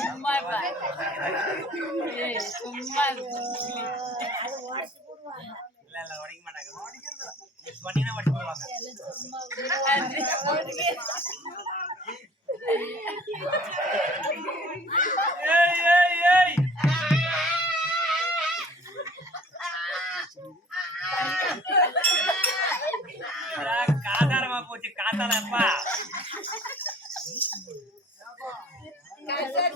சும்மா சும்மா இல்ல இல்ல உடைக்க மாட்டாங்க நீ சொன்னீங்கன்னா ஏய் ஏய் ஏய். காதாரமா போச்சு காத்தாலப்பா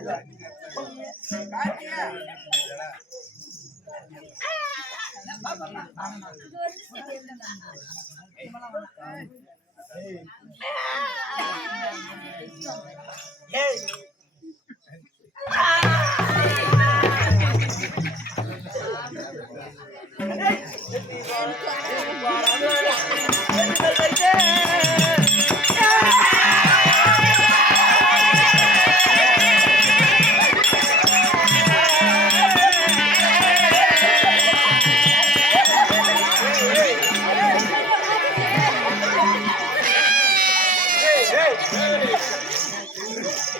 ஏப்பா?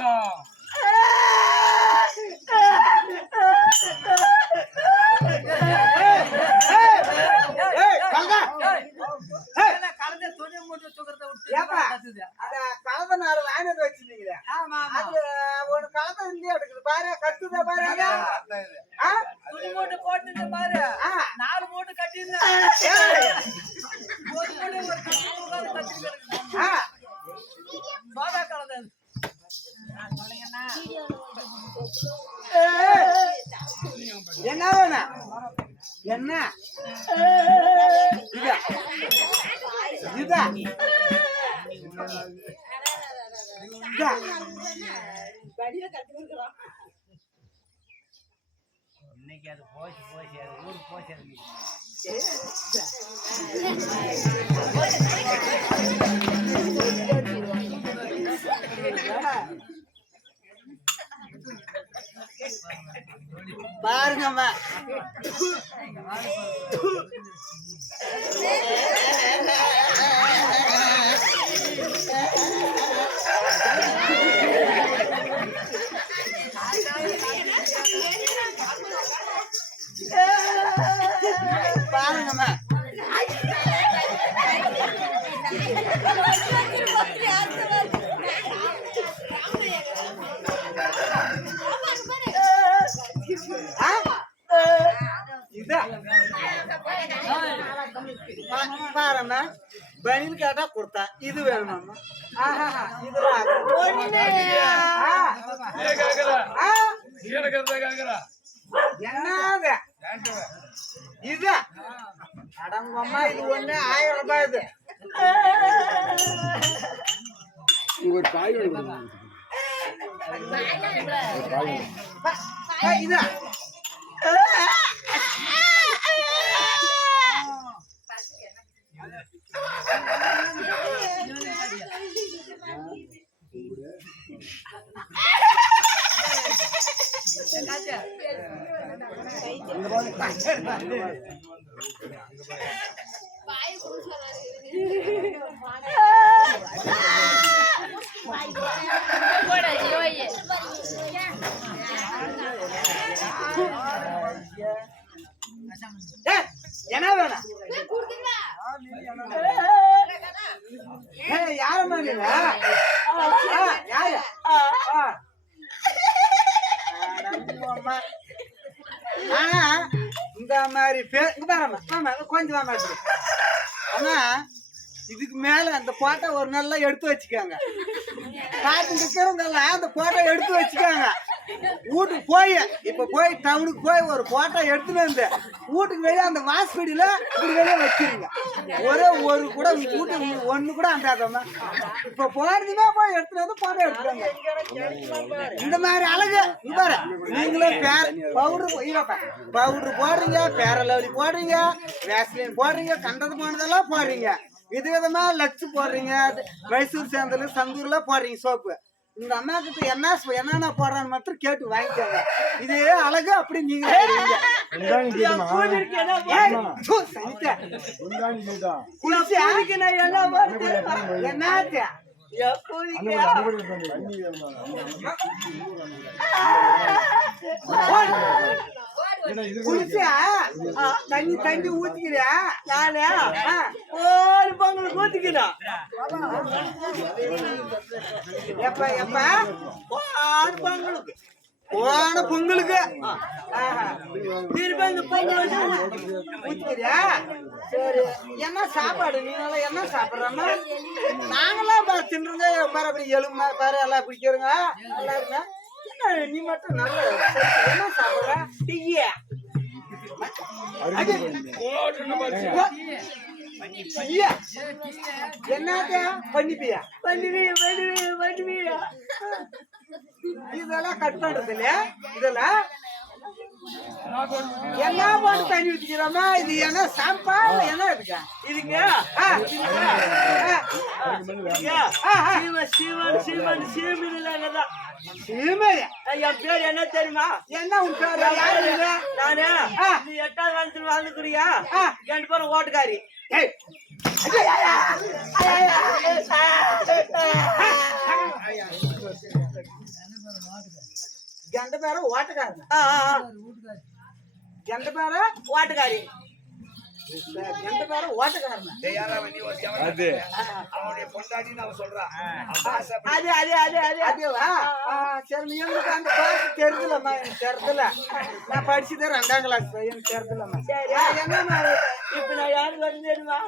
ஆ. நாலு மூட்டை கட்டியிருந்தேன். என்ன வேணும் என்ன இதா இதா இதா இன்னைக்கு அது போச்சு போச்சு அது ஊருக்கு போச்சு அது பாருங்கம்மா. பாருங்கம்மா. பனியன் கேட்டா கொடுத்தா இது. ஆ. என்னது? இது. அடங்கம்மா இது ஒண்ணு ஆயிரம் ரூபாய் இது. பா- பா, இதா ஏய், என்ன வேணா? யாரம்மா நீங்க ஆ, யாரு ஆனா இந்த மாதிரி பே இங்க பாரும்மா மாமா கொஞ்சம் வாமா ஆனா இதுக்கு மேல அந்த போட்டோ ஒரு நல்லா எடுத்து வச்சுக்காங்க காட்டு இருக்கிறவங்க அந்த போட்டோ எடுத்து வச்சுக்காங்க வீட்டுக்கு போய் இப்ப போய் டவுனுக்கு போய் ஒரு ஃபோட்டோ எடுத்துட்டு வந்து வீட்டுக்கு வெளியே அந்த வாசப்படியில இப்படி வெளியே வச்சிருங்க. ஒரே ஒரு கூட வீட்டு ஒண்ணு கூட அந்த இப்ப போறதுமே போய் எடுத்துட்டு வந்து ஃபோட்டோ எடுத்துருங்க இந்த மாதிரி அழகு. பாரு நீங்களும் பேர். பவுடர் இருப்பா பவுடர் போடுறீங்க பேரலவலி போடுறீங்க வேஸ்லின் போடுறீங்க கண்டது போனதெல்லாம் போடுறீங்க. விதவிதமா லட்சு போடுறீங்க மைசூர் சேந்தல் சந்தூர்ல போடுறீங்க சோப்பு இந்த அம்மா கிட்ட என்ன என்னென்ன போடுறான்னு மட்டும் கேட்டு வாங்கிக்கோங்க. இது அழகு அப்படி நீங்க என்ன குடிச்சா தண்ணி தண்ணி ஊத்திக்கிறியா நானே ஒரு பொங்கலுக்கு ஊத்திக்கிறோம் எப்ப எப்ப? ஆறு பொங்கலுக்கு. போன பொங்கலுக்கு. ஆஹா. திருப்பி இந்த பொங்கல் வந்து ஊத்தி- ஊத்திக்கிறியா சரி. என்ன சாப்பாடு? நீ எல்லாம் என்ன சாப்பிடுறமா நாங்களாம் பாரு தின்றுங்க பாரு அப்படி எலும்பு பாரு எல்லாம் பிடிக்கிறோங்க நல்லா இருங்க என்ன நீ மட்டும் நல்ல என்ன சாப்பிட்ற? டீயா என்னது பண்ணிப்பியா பண்ணிப்பியா பண்ணிப்பியா பண்ணிப்பியா இதெல்லாம் கட் பண்றது இல்லையா இதெல்லாம் என்ன போட்டு தண்ணி ஊத்திக்கிறோமா இது என்ன சாம்பா என்ன இதுங்க ஆ, இதுங்க. ஆ. சீமன் சீமன் சீமையா? என் பேர் என்ன தெரியுமா என்ன உன் பேரு? நானு. நீ எட்டாவது வாழ்த்து வாழ்ந்துக்குறியா ஆ. ரெண்டு பேரும் ஓட்டுக்காரி ஐயா, గంట పేర ఓటగారు ஆ, ஆ, ஆ. గంట పేర ஓட்டுக்காரி గంట పేర ఓటగారు அவனுடைய பொண்டாட்டின்னு அவன் சொல்றான் அது அது அது அது అదేవా సరే నీ ఎందుకు అంత బాగా తెరదులమ్మా తెరదుల నా படிச்சதே ரெண்டாம் கிளாஸ் பையன் తెరదులమ్మా சரி. என்னம்மா இப்ப நான் யாருக்கு வந்து தெரியுமா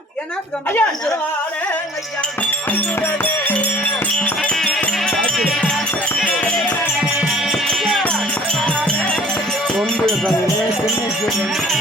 கொண்டு நான்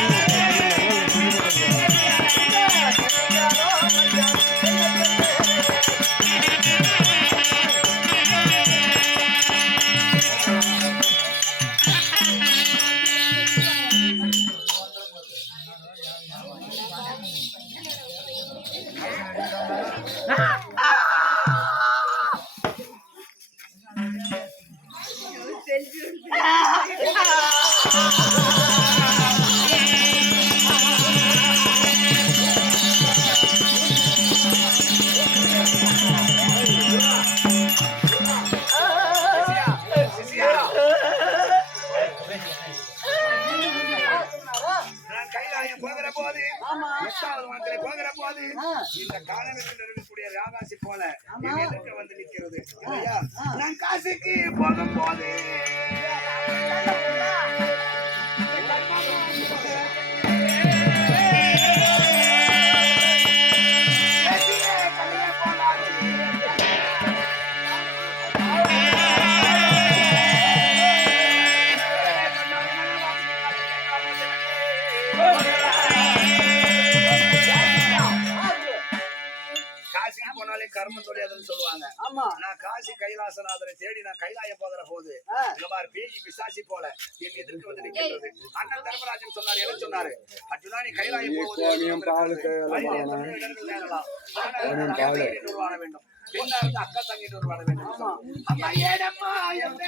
இந்த காலகட்டத்தில் இருக்கக்கூடிய ராகாசி போல எதிர்க்க வந்து நிற்கிறது? நான் காசிக்கு போகும் போது காசிக்கு போனாலே கர்மம் தொழியாதுன்னு சொல்லுவாங்க. ஆமா. நான் காசி கைலாசநாதரை தேடி நான் கைலாயம் போகிற போது மாதிரி பேய் பிசாசி போல என் எதிர்க்கு வந்து நிற்கிறது அண்ணன் தர்மராஜன் சொன்னார் என்ன சொன்னாரு? அர்ஜுனா நீ கைலாயம் போவது வேண்டும் பின்னர் அக்கா தங்கிட்டு உருவாட வேண்டும் அம்மா ஏனம்மா என்ன